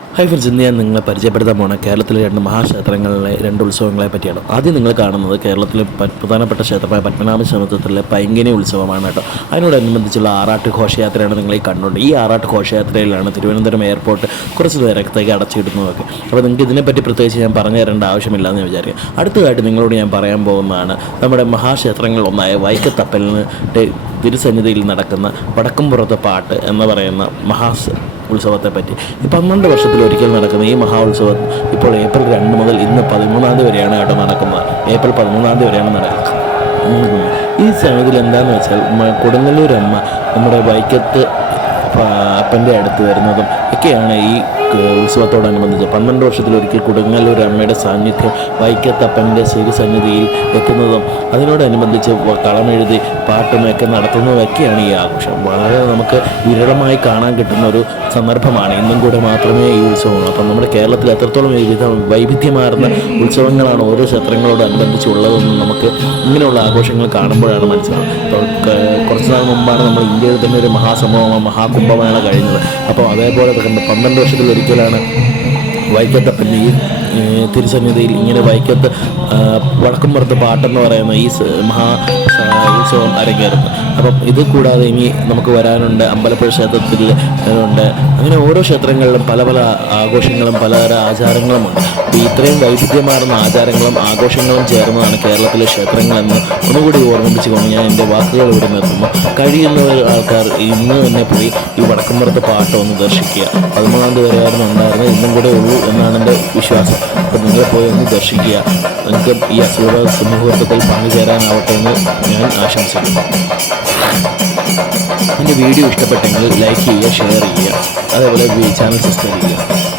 Hi friends ഇന്ന് ഞാൻ നിങ്ങളെ പരിചയപ്പെടുത്താൻ പോണ കേരളത്തിലെ രണ്ട് മഹാക്ഷേത്രങ്ങളിലെ രണ്ട് ഉത്സവങ്ങളെ പറ്റിയാണ്. ആദ്യം നിങ്ങൾ കാണുന്നത് കേരളത്തിലെ പ്രധാനപ്പെട്ട ക്ഷേത്രമായ പത്മനാഭ ക്ഷേത്രത്തിലെ പൈങ്കിനി ഉത്സവമാണ് കേട്ടോ. അതിനോടനുബന്ധിച്ചുള്ള ആറാട്ട് ഘോഷയാത്രയാണ് നിങ്ങൾ ഈ കണ്ടുകൊണ്ട് ഈ ആറാട്ട് ഘോഷയാത്രയിലാണ് തിരുവനന്തപുരം എയർപോർട്ട് കുറച്ച് നേരത്തേക്ക് അടച്ചിടുന്നതൊക്കെ. അപ്പോൾ നിങ്ങൾക്ക് ഇതിനെപ്പറ്റി പ്രത്യേകിച്ച് ഞാൻ പറഞ്ഞു തരേണ്ട ആവശ്യമില്ല എന്ന് അടുത്തതായിട്ട് നിങ്ങളോട് ഞാൻ പറയാൻ പോകുന്നതാണ് നമ്മുടെ മഹാക്ഷേത്രങ്ങളിലൊന്നായ വൈക്കത്തപ്പലിന് തിരുസന്നിധിയിൽ നടക്കുന്ന വടക്കുംപുറത്തെ പാട്ട് എന്ന് പറയുന്ന മഹാ ഉത്സവത്തെ പറ്റി ഈ പന്ത്രണ്ട് വർഷത്തിൽ ഒരിക്കൽ നടക്കുന്ന ഈ മഹാ ഉത്സവം ഇപ്പോൾ ഏപ്രിൽ രണ്ട് മുതൽ ഇന്ന് പതിമൂന്നാം തീയതി വരെയാണ് കേട്ടോ നടക്കുന്നത്. ഏപ്രിൽ പതിമൂന്നാം തീയതി വരെയാണ് നടക്കുന്നത്. ഈ സമയത്തിൽ എന്താണെന്ന് വെച്ചാൽ കൊടുങ്ങല്ലൂരമ്മ നമ്മുടെ വൈക്കത്ത് അപ്പന്റെ അടുത്ത് വരുന്നതും ഒക്കെയാണ് ഈ ഉത്സവത്തോടനുബന്ധിച്ച് പന്ത്രണ്ട് വർഷത്തിലൊരിക്കൽ കൊടുങ്ങല്ലൂർ അമ്മയുടെ സാന്നിധ്യം വൈക്കത്തപ്പന്റെ സന്നിധിയിൽ എത്തുന്നതും അതിനോടനുബന്ധിച്ച് കളമെഴുതി പാട്ടുമൊക്കെ നടത്തുന്നതൊക്കെയാണ് ഈ ആഘോഷം. വളരെ നമുക്ക് വിരളമായി കാണാൻ കിട്ടുന്ന ഒരു സന്ദർഭമാണ്. ഇന്നും കൂടെ മാത്രമേ ഈ ഉത്സവം അപ്പം നമ്മുടെ കേരളത്തിൽ എത്രത്തോളം വിവിധ വൈവിധ്യമാർന്ന ഉത്സവങ്ങളാണ് ഓരോ ക്ഷേത്രങ്ങളോടനുബന്ധിച്ചുള്ളതെന്ന് നമുക്ക് ഇങ്ങനെയുള്ള ആഘോഷങ്ങൾ കാണുമ്പോഴാണ് മനസ്സിലാവുന്നത്. കുറച്ച് നാൾ മുമ്പാണ് നമ്മൾ ഇന്ത്യയിൽ തന്നെ ഒരു മഹാസംഭവം മഹാകുംഭമേള കഴിഞ്ഞത്. അപ്പോൾ അതേപോലെ കണ്ട് പന്ത്രണ്ട് വർഷത്തിൽ ഈ ഏ, തിരുസന്നിധിയിൽ ഇങ്ങനെ വൈക്കത്ത് വടക്കും പുറത്ത് പാട്ടെന്ന് പറയുന്ന ഈ മഹാ ഉത്സവം അരങ്ങേറുന്നത് അപ്പം ഇത് കൂടാതെ ഇനി നമുക്ക് വരാനുണ്ട് അമ്പലപ്പുഴ ക്ഷേത്രത്തിൽ ഉണ്ട്. അങ്ങനെ ഓരോ ക്ഷേത്രങ്ങളിലും പല പല ആഘോഷങ്ങളും പലതര ആചാരങ്ങളുമുണ്ട്. അപ്പോൾ ഇത്രയും വൈവിധ്യമാർന്ന ആചാരങ്ങളും ആഘോഷങ്ങളും ചേർന്നതാണ് കേരളത്തിലെ ക്ഷേത്രങ്ങളെന്ന് ഒന്നുകൂടി ഓർമ്മിപ്പിച്ചുകൊണ്ട് ഞാൻ എന്റെ വാക്കുകൾ ഇവിടെ നിർത്തുന്നു. കഴിയുന്ന ആൾക്കാർ ഇന്ന് തന്നെ പോയി ഈ വടക്കുംപുറത്തെ പാട്ട് ഒന്ന് ദർശിക്കുക. പതിമൂന്നാം തീയതി വരെയായിരുന്നു ഉണ്ടായിരുന്നത്. ഇന്നും കൂടെ ഉള്ളൂ എന്നാണ് എന്റെ വിശ്വാസം. അപ്പോൾ നിങ്ങൾ പോയി ഒന്ന് ദർശിക്കുക. നിങ്ങൾക്ക് ഈ അസുഖ സമൂഹത്തിൽ പങ്കുചേരാനാവട്ടെ എന്ന് ഞാൻ ആശംസിക്കുന്നു. എന്റെ വീഡിയോ ഇഷ്ടപ്പെട്ടെങ്കിൽ ലൈക്ക് ചെയ്യുക ഷെയർ ചെയ്യുക. അതേപോലെ ചാനൽ സബ്സ്ക്രൈബ് ചെയ്യുക.